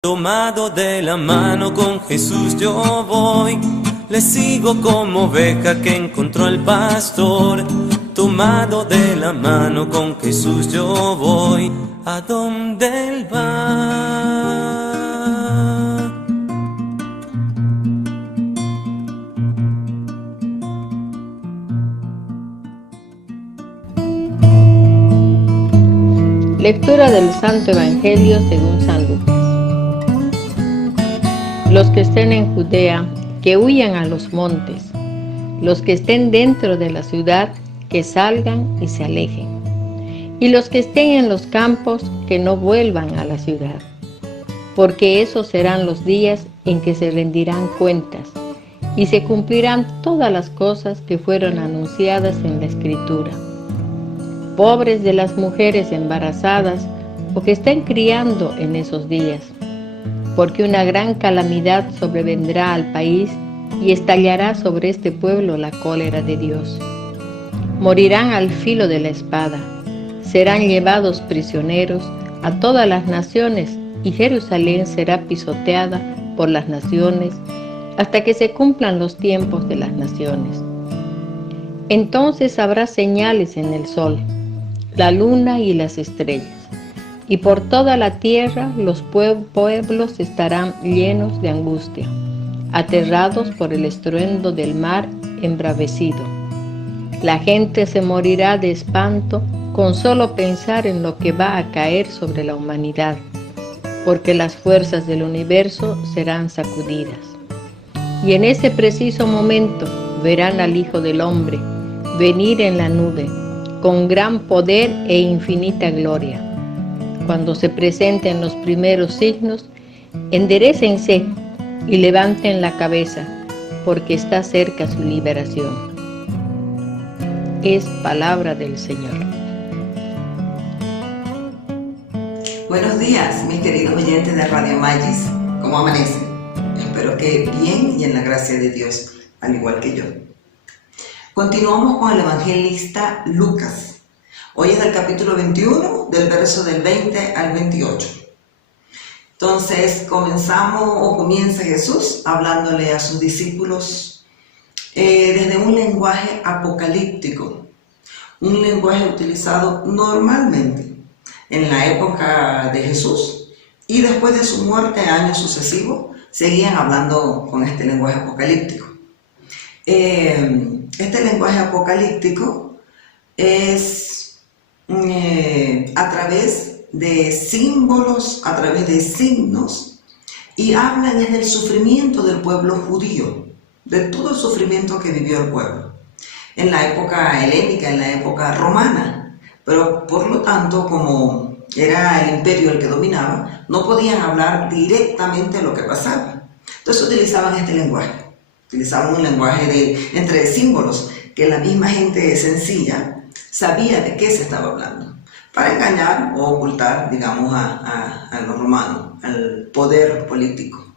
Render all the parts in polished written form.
Tomado de la mano con Jesús yo voy, le sigo como oveja que encontró el pastor. Tomado de la mano con Jesús yo voy, a donde Él va. Lectura del Santo Evangelio según San Lucas. Los que estén en Judea, que huyan a los montes. Los que estén dentro de la ciudad, que salgan y se alejen. Y los que estén en los campos, que no vuelvan a la ciudad. Porque esos serán los días en que se rendirán cuentas, y se cumplirán todas las cosas que fueron anunciadas en la Escritura. Pobres de las mujeres embarazadas o que estén criando en esos días, porque una gran calamidad sobrevendrá al país y estallará sobre este pueblo la cólera de Dios. Morirán al filo de la espada, serán llevados prisioneros a todas las naciones, y Jerusalén será pisoteada por las naciones hasta que se cumplan los tiempos de las naciones. Entonces habrá señales en el sol, la luna y las estrellas, y por toda la tierra los pueblos estarán llenos de angustia, aterrados por el estruendo del mar embravecido. La gente se morirá de espanto con solo pensar en lo que va a caer sobre la humanidad, porque las fuerzas del universo serán sacudidas. Y en ese preciso momento verán al Hijo del Hombre venir en la nube, con gran poder e infinita gloria. Cuando se presenten los primeros signos, enderécense y levanten la cabeza, porque está cerca su liberación. Es palabra del Señor. Buenos días, mis queridos oyentes de Radio Magis. ¿Cómo amanecen? Espero que bien y en la gracia de Dios, al igual que yo. Continuamos con el evangelista Lucas. Hoy es del capítulo 21, del verso del 20 al 28. Entonces comienza Jesús hablándole a sus discípulos desde un lenguaje apocalíptico, un lenguaje utilizado normalmente en la época de Jesús, y después de su muerte, años sucesivos, seguían hablando con este lenguaje apocalíptico. Este lenguaje apocalíptico es a través de símbolos, a través de signos, y hablan del sufrimiento del pueblo judío, de todo el sufrimiento que vivió el pueblo en la época helénica, en la época romana, pero por lo tanto, como era el imperio el que dominaba, no podían hablar directamente de lo que pasaba. Entonces utilizaban este lenguaje. Utilizaban un lenguaje entre símbolos que la misma gente sencilla sabía de qué se estaba hablando, para engañar o ocultar, digamos, a los romanos, al poder político.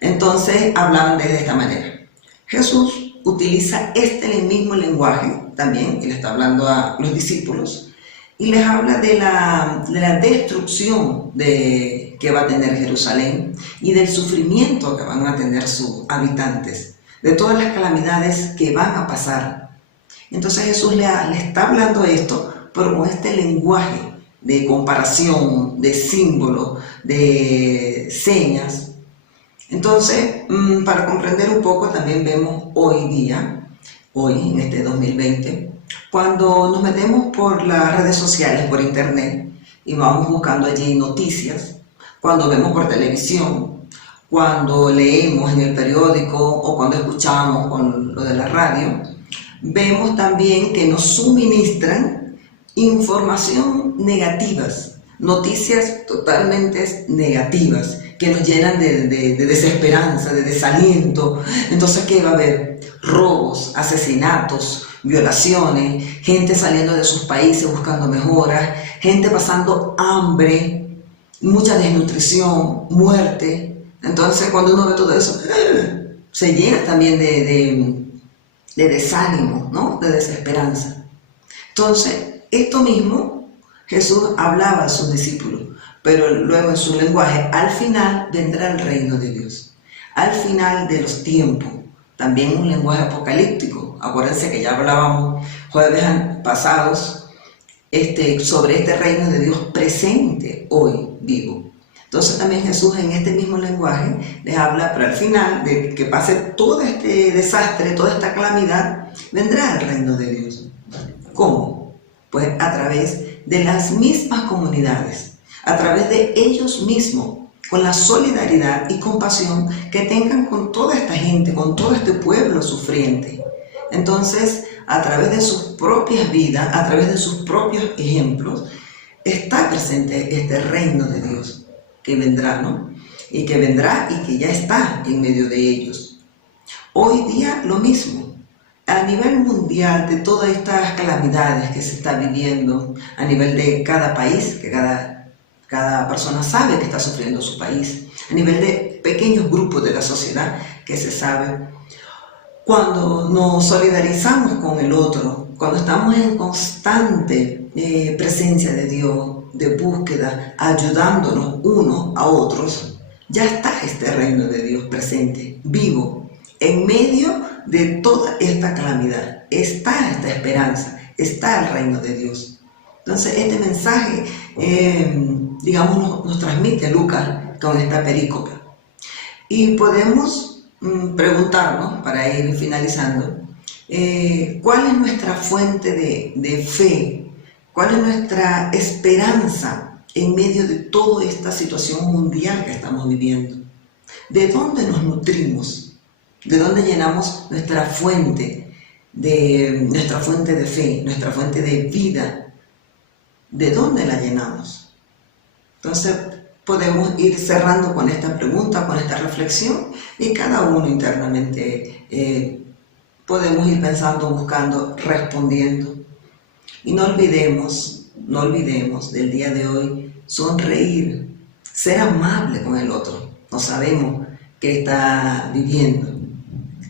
Entonces hablaban de esta manera. Jesús utiliza este mismo lenguaje también, y le está hablando a los discípulos, y les habla de la destrucción que va a tener Jerusalén y del sufrimiento que van a tener sus habitantes, de todas las calamidades que van a pasar. Entonces Jesús le está hablando esto, pero con este lenguaje de comparación, de símbolos, de señas. Entonces, para comprender un poco, también vemos hoy día, hoy en este 2020, cuando nos metemos por las redes sociales, por internet, y vamos buscando allí noticias, cuando vemos por televisión, cuando leemos en el periódico o cuando escuchamos con lo de la radio, vemos también que nos suministran información negativas, noticias totalmente negativas, que nos llenan de desesperanza, de desaliento. Entonces, ¿qué va a haber? Robos, asesinatos, violaciones, gente saliendo de sus países buscando mejoras, gente pasando hambre, mucha desnutrición, muerte. Entonces, cuando uno ve todo eso, se llena también de desánimo, ¿no? De desesperanza. Entonces, esto mismo Jesús hablaba a sus discípulos, pero luego en su lenguaje, al final vendrá el reino de Dios. Al final de los tiempos, también un lenguaje apocalíptico. Acuérdense que ya hablábamos jueves pasados sobre este reino de Dios presente, hoy, vivo. Entonces también Jesús en este mismo lenguaje les habla, pero al final de que pase todo este desastre, toda esta calamidad, vendrá el reino de Dios. ¿Cómo? Pues a través de las mismas comunidades, a través de ellos mismos, con la solidaridad y compasión que tengan con toda esta gente, con todo este pueblo sufriente. Entonces, a través de sus propias vidas, a través de sus propios ejemplos, está presente este reino de Dios que vendrá, ¿no? Y que vendrá y que ya está en medio de ellos. Hoy día lo mismo. A nivel mundial de todas estas calamidades que se está viviendo, a nivel de cada país, que cada persona sabe que está sufriendo su país, a nivel de pequeños grupos de la sociedad que se sabe, cuando nos solidarizamos con el otro, cuando estamos en constante presencia de Dios, de búsqueda, ayudándonos unos a otros, ya está este reino de Dios presente, vivo, en medio de toda esta calamidad. Está esta esperanza, está el reino de Dios. Entonces este mensaje, nos transmite Lucas con esta perícope. Y podemos preguntarnos, para ir finalizando, ¿cuál es nuestra fuente de fe? ¿Cuál es nuestra esperanza en medio de toda esta situación mundial que estamos viviendo? ¿De dónde nos nutrimos? ¿De dónde llenamos nuestra fuente de fe, nuestra fuente de vida? ¿De dónde la llenamos? Entonces podemos ir cerrando con esta pregunta, con esta reflexión, y cada uno internamente podemos ir pensando, buscando, respondiendo. Y no olvidemos del día de hoy sonreír, ser amable con el otro. No sabemos qué está viviendo.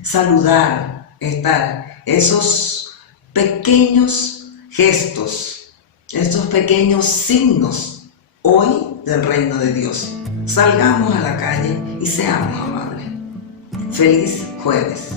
Saludar, estar, esos pequeños gestos, estos pequeños signos hoy del reino de Dios. Salgamos a la calle y seamos amables. Feliz jueves.